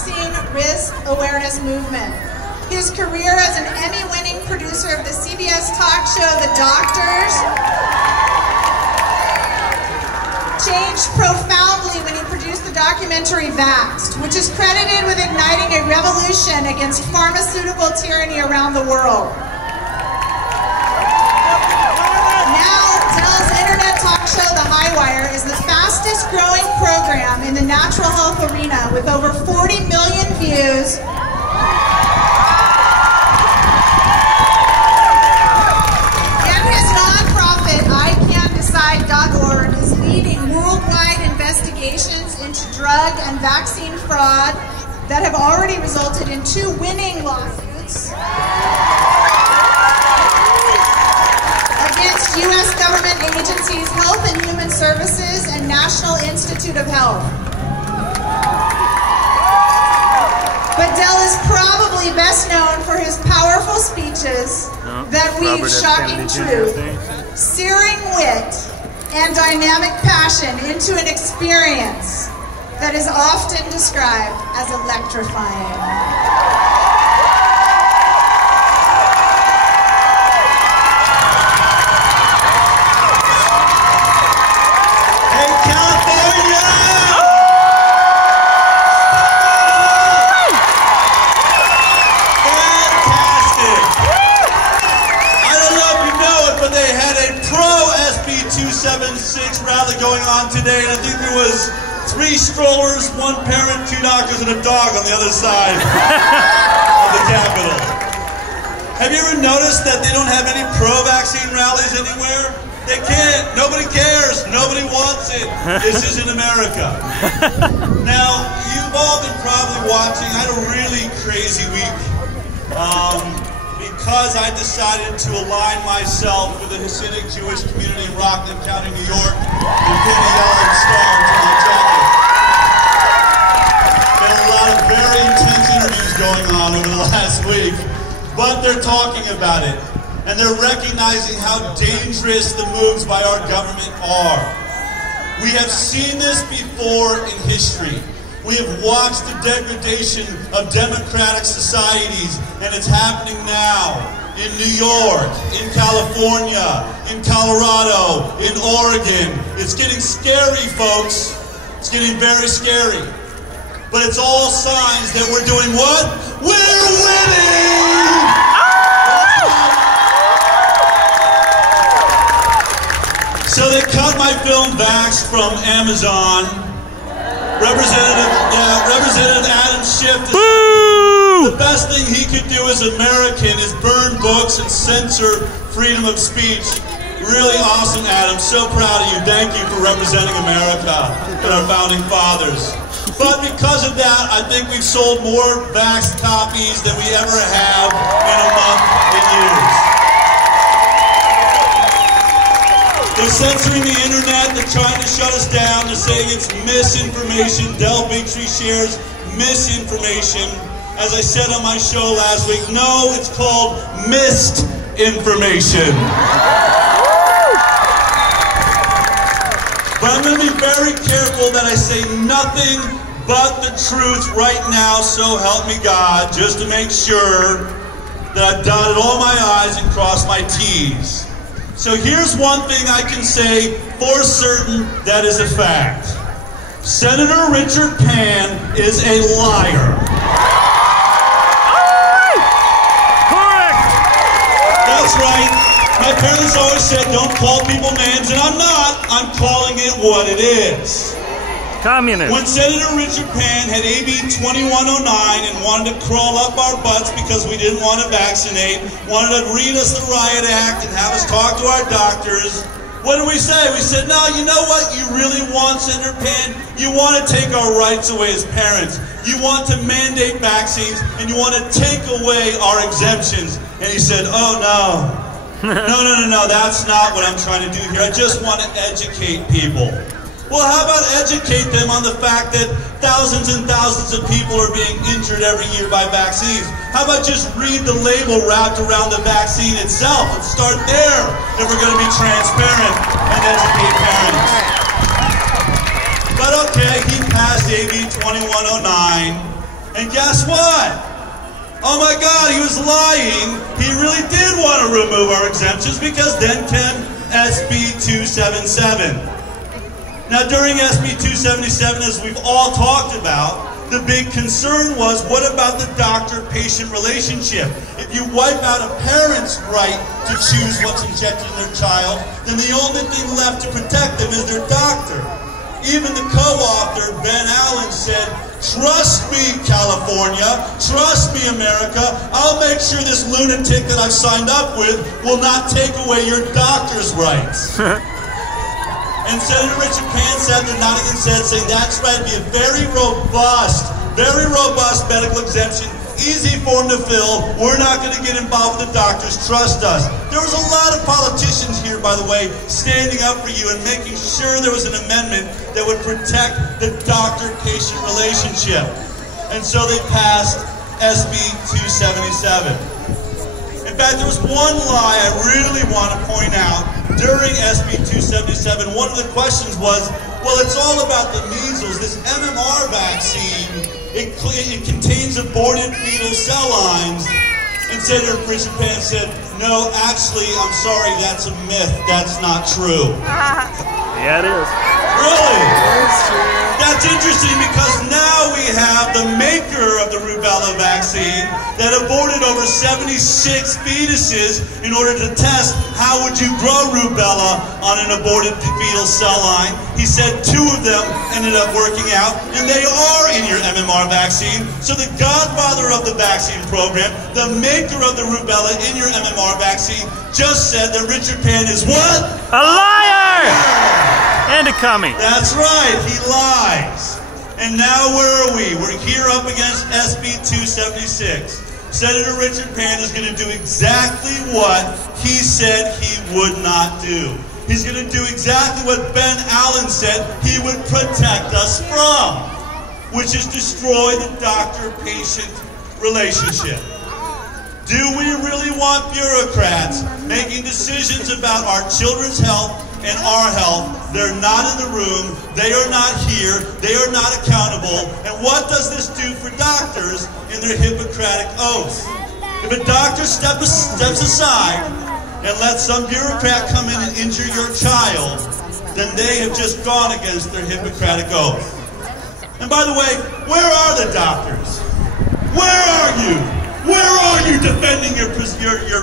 vaccine risk awareness movement. His career as an Emmy-winning producer of the CBS talk show The Doctors changed profoundly when he produced the documentary Vaxxed, which is credited with igniting a revolution against pharmaceutical tyranny around the world. Now, Dell's internet talk show, The HighWire, is the fastest growing program in the natural health arena with over 40 million views. And his nonprofit, ICanDecide.org, is leading worldwide investigations into drug and vaccine fraud that have already resulted in 2 winning lawsuits against U.S. government agencies, Health and Human Services, and National Institute of Health. But Dell is probably best known for his powerful speeches that weave shocking truth, searing wit, and dynamic passion into an experience that is often described as electrifying. SB276 rally going on today, and I think there was 3 strollers, 1 parent, 2 doctors, and a dog on the other side of the Capitol. Have you ever noticed that they don't have any pro-vaccine rallies anywhere? They can't. Nobody cares. Nobody wants it. This isn't America. Now, you've all been probably watching. I had a really crazy week. Because I decided to align myself with the Hasidic Jewish community in Rockland County, New York, and put a yellow star to my jacket. There were a lot of very intense interviews going on over the last week, but they're talking about it, and they're recognizing how dangerous the moves by our government are. We have seen this before in history. We have watched the degradation of democratic societies, and it's happening now in New York, in California, in Colorado, in Oregon. It's getting scary, folks. It's getting very scary. But it's all signs that we're doing what? We're winning! So they cut my film Vaxxed from Amazon. Representative Adam Schiff, the best thing he could do as American is burn books and censor freedom of speech. Really awesome, Adam. So proud of you. Thank you for representing America and our founding fathers. But because of that, I think we've sold more Vaxxed copies than we ever have in a month in years. They're censoring the internet, they're trying to shut us down, they're saying it's misinformation. Dell Bigtree shares misinformation. As I said on my show last week, no, it's called missed information. But I'm going to be very careful that I say nothing but the truth right now, so help me God, just to make sure that I've dotted all my I's and crossed my T's. So here's one thing I can say for certain that is a fact. Senator Richard Pan is a liar. Correct. That's right. My parents always said don't call people names, and I'm not. I'm calling it what it is. Communist. When Senator Richard Pan had AB 2109 and wanted to crawl up our butts because we didn't want to vaccinate, wanted to read us the Riot Act and have us talk to our doctors, what did we say? We said, no, you know what you really want, Senator Pan? You want to take our rights away as parents. You want to mandate vaccines, and you want to take away our exemptions. And he said, oh, no. No, that's not what I'm trying to do here. I just want to educate people. Well, how about educate them on the fact that thousands and thousands of people are being injured every year by vaccines? How about just read the label wrapped around the vaccine itself and start there if we're going to be transparent and educate parents? But okay, he passed AB 2109, And guess what? Oh my God, he was lying. He really did want to remove our exemptions because then came SB277. Now during SB277, as we've all talked about, the big concern was, what about the doctor-patient relationship? If you wipe out a parent's right to choose what's injected in their child, then the only thing left to protect them is their doctor. Even the co-author, Ben Allen, said, "Trust me, California, trust me, America, I'll make sure this lunatic that I've signed up with will not take away your doctor's rights." And Senator Richard Pan said, and Nottingham said, saying that's right, be a very robust medical exemption, easy form to fill. We're not going to get involved with the doctors, trust us. There was a lot of politicians here, by the way, standing up for you and making sure there was an amendment that would protect the doctor-patient relationship. And so they passed SB 277. In fact, there was one lie I really want to point out. During SB 277, one of the questions was, well, it's all about the measles. This MMR vaccine, it contains aborted fetal cell lines. And Senator Richard Pan said, no, actually, I'm sorry, that's a myth. That's not true. Yeah, it is. Really? That's true. That's interesting because now we have the maker of the rubella vaccine that aborted over 76 fetuses in order to test how would you grow rubella on an aborted fetal cell line. He said 2 of them ended up working out, and they are in your MMR vaccine. So the godfather of the vaccine program, the maker of the rubella in your MMR vaccine, just said that Richard Pan is what? A liar! And a commie. That's right, he lies. And now where are we? We're here up against SB 276. Senator Richard Pan is going to do exactly what he said he would not do. He's going to do exactly what Ben Allen said he would protect us from, which is destroy the doctor-patient relationship. Do we really want bureaucrats making decisions about our children's health and our health? They're not in the room, they are not here, they are not accountable. And what does this do for doctors in their Hippocratic oath? If a doctor steps aside and lets some bureaucrat come in and injure your child, then they have just gone against their Hippocratic oath. And by the way, where are the doctors? Where are you? Where are you defending your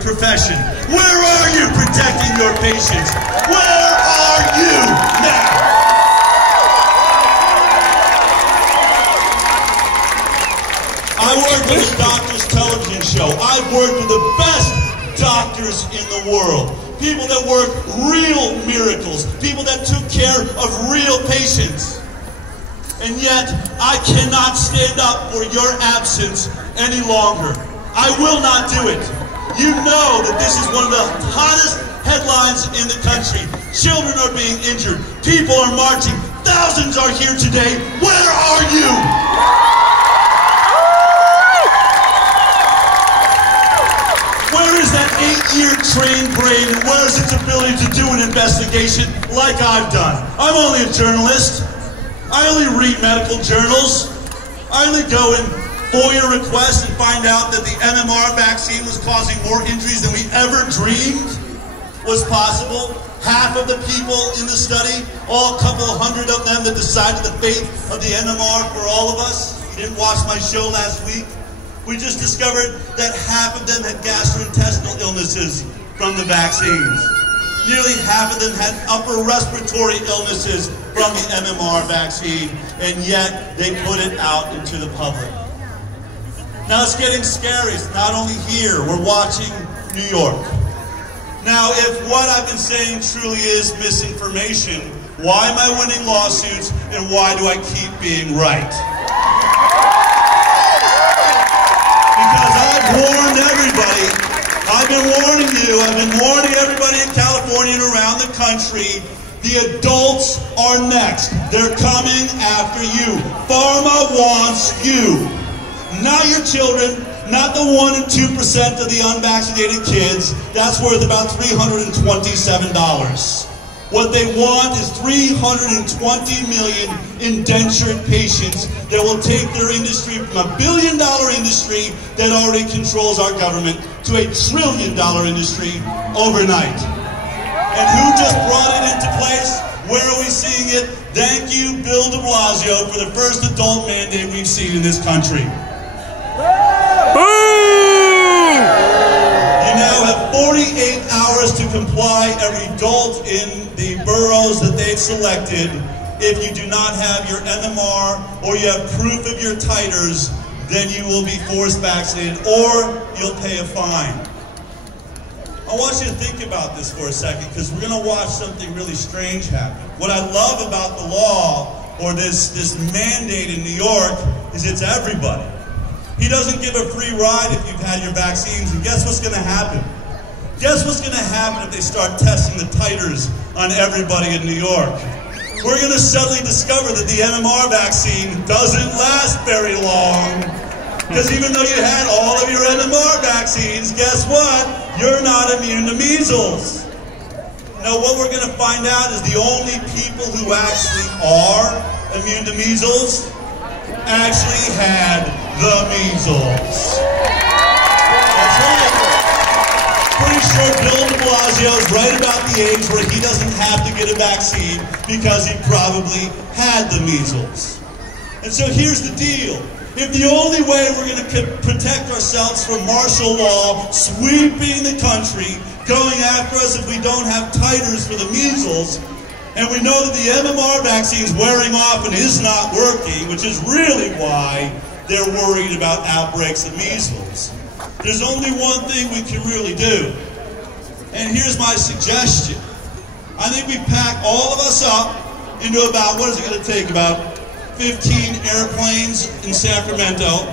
profession? Where are you protecting your patients? Where are you now? I worked on the Doctors Television Show. I've worked with the best doctors in the world. People that work real miracles. People that took care of real patients. And yet, I cannot stand up for your absence any longer. I will not do it. You know that this is one of the hottest headlines in the country. Children are being injured. People are marching. Thousands are here today. Where are you? Where is that 8-year trained brain, and where is its ability to do an investigation like I've done? I'm only a journalist. I only read medical journals. I only go and FOIA requests and find out that the MMR vaccine was causing more injuries than we ever dreamed was possible. Half of the people in the study, all a couple hundred of them that decided the fate of the MMR for all of us. You didn't watch my show last week. We just discovered that half of them had gastrointestinal illnesses from the vaccines. Nearly half of them had upper respiratory illnesses from the MMR vaccine, and yet they put it out into the public. Now it's getting scary. It's not only here, we're watching New York. Now, if what I've been saying truly is misinformation, why am I winning lawsuits, and why do I keep being right? Because I've warned everybody. I've been warning you, I've been warning everybody in California and around the country, the adults are next. They're coming after you. Pharma wants you. Not your children, not the 1% and 2% of the unvaccinated kids. That's worth about $327. What they want is 320 million indentured patients that will take their industry from a billion-dollar industry that already controls our government to a trillion-dollar industry overnight. And who just brought it into place? Where are we seeing it? Thank you, Bill de Blasio, for the first adult mandate we've seen in this country. You now have 48 hours to comply, every adult in the boroughs that they've selected. If you do not have your MMR or you have proof of your titers, then you will be forced vaccinated or you'll pay a fine. I want you to think about this for a second because we're going to watch something really strange happen. What I love about the law or this mandate in New York is it's everybody. He doesn't give a free ride if you've had your vaccines, and guess what's going to happen? Guess what's going to happen if they start testing the titers on everybody in New York? We're going to suddenly discover that the MMR vaccine doesn't last very long. Because even though you had all of your MMR vaccines, guess what? You're not immune to measles. Now what we're going to find out is the only people who actually are immune to measles actually had the measles. That's right. Pretty sure Bill de Blasio is right about the age where he doesn't have to get a vaccine because he probably had the measles. And so here's the deal. If the only way we're going to protect ourselves from martial law sweeping the country, going after us if we don't have titers for the measles, and we know that the MMR vaccine is wearing off and is not working, which is really why they're worried about outbreaks of measles. There's only one thing we can really do. And here's my suggestion. I think we pack all of us up into about, what is it going to take, about 15 airplanes in Sacramento.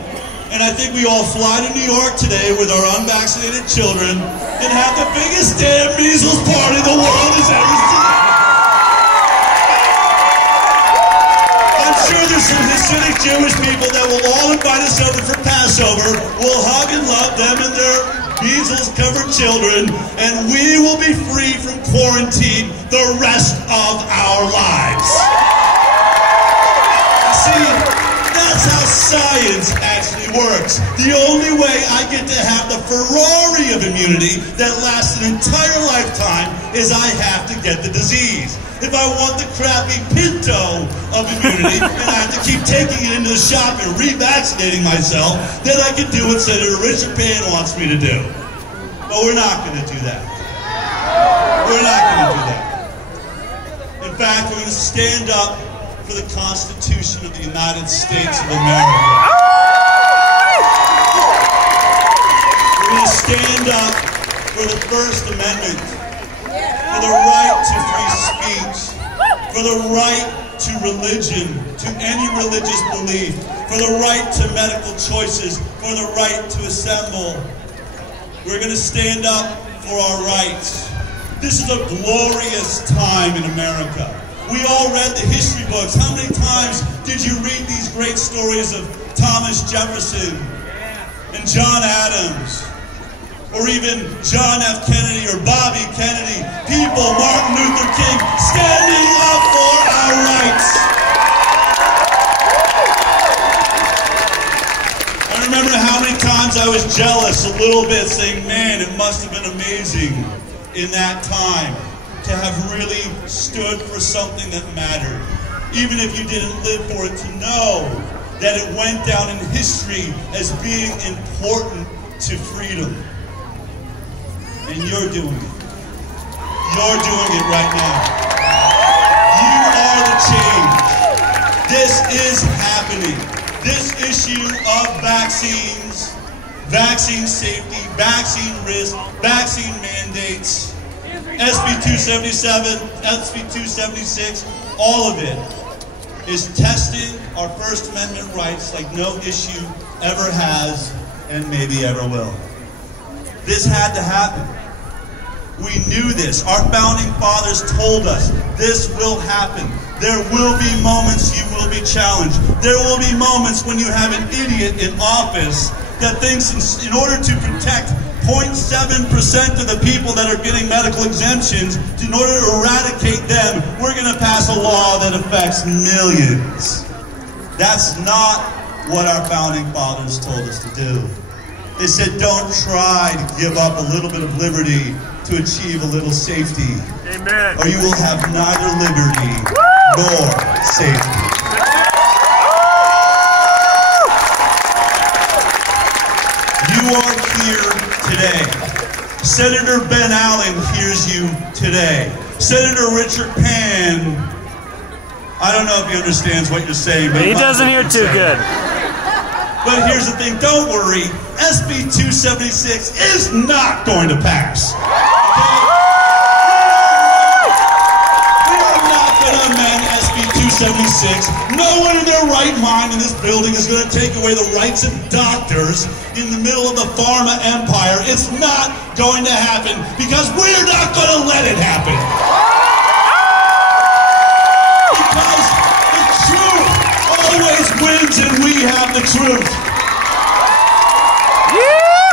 And I think we all fly to New York today with our unvaccinated children and have the biggest damn measles party the world has ever seen. I'm sure there's some Hasidic Jewish people that will all invite us over for Passover. We'll hug and love them and their measles-covered children, and we will be free from quarantine the rest of our lives. See, that's how science actually works. The only way I get to have the Ferrari of immunity that lasts an entire lifetime is I have to get the disease. If I want the crappy Pinto of immunity and I have to keep taking it into the shop and revaccinating myself, then I can do what Senator Richard Pan wants me to do. But we're not going to do that. We're not going to do that. In fact, we're going to stand up for the Constitution of the United States of America. We're going to stand up for the First Amendment, for the right to free speech, for the right to religion, to any religious belief, for the right to medical choices, for the right to assemble. We're going to stand up for our rights. This is a glorious time in America. We all read the history books. How many times did you read these great stories of Thomas Jefferson and John Adams, or even John F. Kennedy or Bobby Kennedy, people, Martin Luther King, standing up for our rights? I remember how many times I was jealous a little bit, saying, man, it must have been amazing in that time to have really stood for something that mattered. Even if you didn't live for it, to know that it went down in history as being important to freedom. And you're doing it. You're doing it right now. You are the change. This is happening. This issue of vaccines, vaccine safety, vaccine risk, vaccine mandates, SB277, SB276, all of it is testing our First Amendment rights like no issue ever has and maybe ever will. This had to happen. We knew this. Our founding fathers told us this will happen. There will be moments you will be challenged. There will be moments when you have an idiot in office that thinks in order to protect 0.7% of the people that are getting medical exemptions, in order to eradicate them, we're going to pass a law that affects millions. That's not what our founding fathers told us to do. They said, don't try to give up a little bit of liberty to achieve a little safety. Amen. Or you will have neither liberty nor safety. You are here today. Senator Ben Allen hears you today. Senator Richard Pan, I don't know if he understands what you're saying, but he doesn't hear too good. But here's the thing, don't worry, SB276 is not going to pass. We are not going to amend SB276. No one in their right mind in this building is going to take away the rights of doctors in the middle of the pharma empire. It's not going to happen because we're not going to let it happen. Because the truth always wins and we have the truth.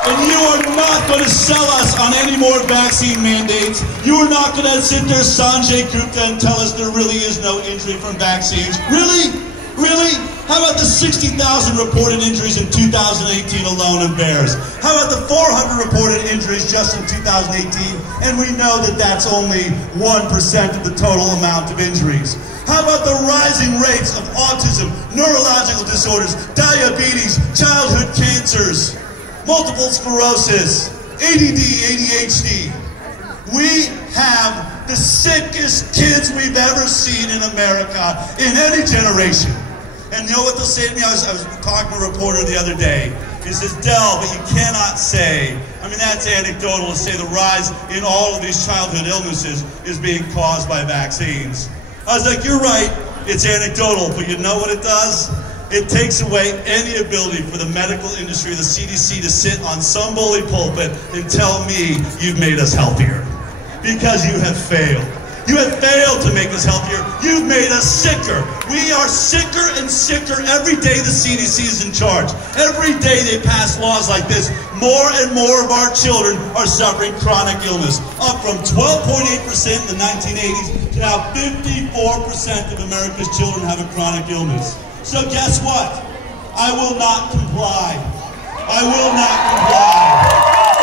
And you are not going to sell us on any more vaccine mandates. You are not going to sit there, Sanjay Gupta, and tell us there really is no injury from vaccines. Really? Really? How about the 60,000 reported injuries in 2018 alone in bears? How about the 400 reported injuries just in 2018? And we know that that's only 1% of the total amount of injuries. How about the rising rates of autism, neurological disorders, diabetes, childhood cancers, multiple sclerosis, ADD, ADHD? We have the sickest kids we've ever seen in America in any generation. And you know what they'll say to me? I was talking to a reporter the other day. He says, Del, but you cannot say, I mean, that's anecdotal to say the rise in all of these childhood illnesses is being caused by vaccines. I was like, you're right, it's anecdotal, but you know what it does? It takes away any ability for the medical industry, the CDC, to sit on some bully pulpit and tell me you've made us healthier. Because you have failed. You have failed to make us healthier. You've made us sicker. We are sicker and sicker every day the CDC is in charge. Every day they pass laws like this, more and more of our children are suffering chronic illness. Up from 12.8% in the 1980s to now 54% of America's children have a chronic illness. So guess what? I will not comply. I will not comply.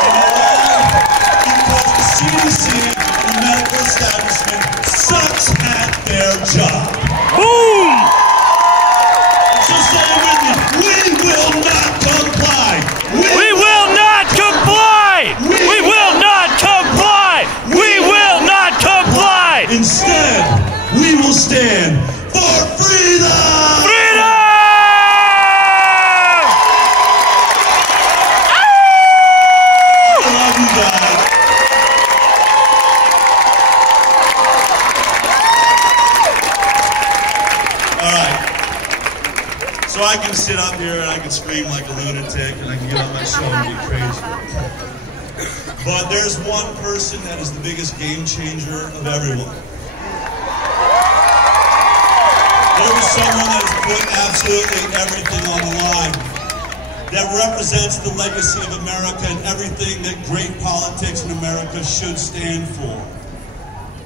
And why? Because the CDC and the medical establishment sucks at their job. Boom! So say it with me. We will not comply. We will not comply! We will not comply! We will not comply! Instead, we will stand for freedom! Freedom! I love you guys. All right. So I can sit up here and I can scream like a lunatic and I can get on my show and be crazy. But there's one person that is the biggest game changer of everyone. There is someone that has put absolutely everything on the line, that represents the legacy of America and everything that great politics in America should stand for.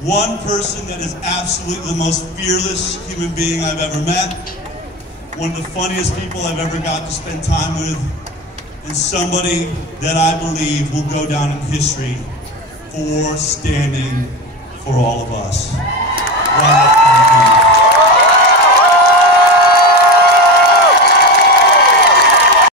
One person that is absolutely the most fearless human being I've ever met, one of the funniest people I've ever got to spend time with, and somebody that I believe will go down in history for standing for all of us.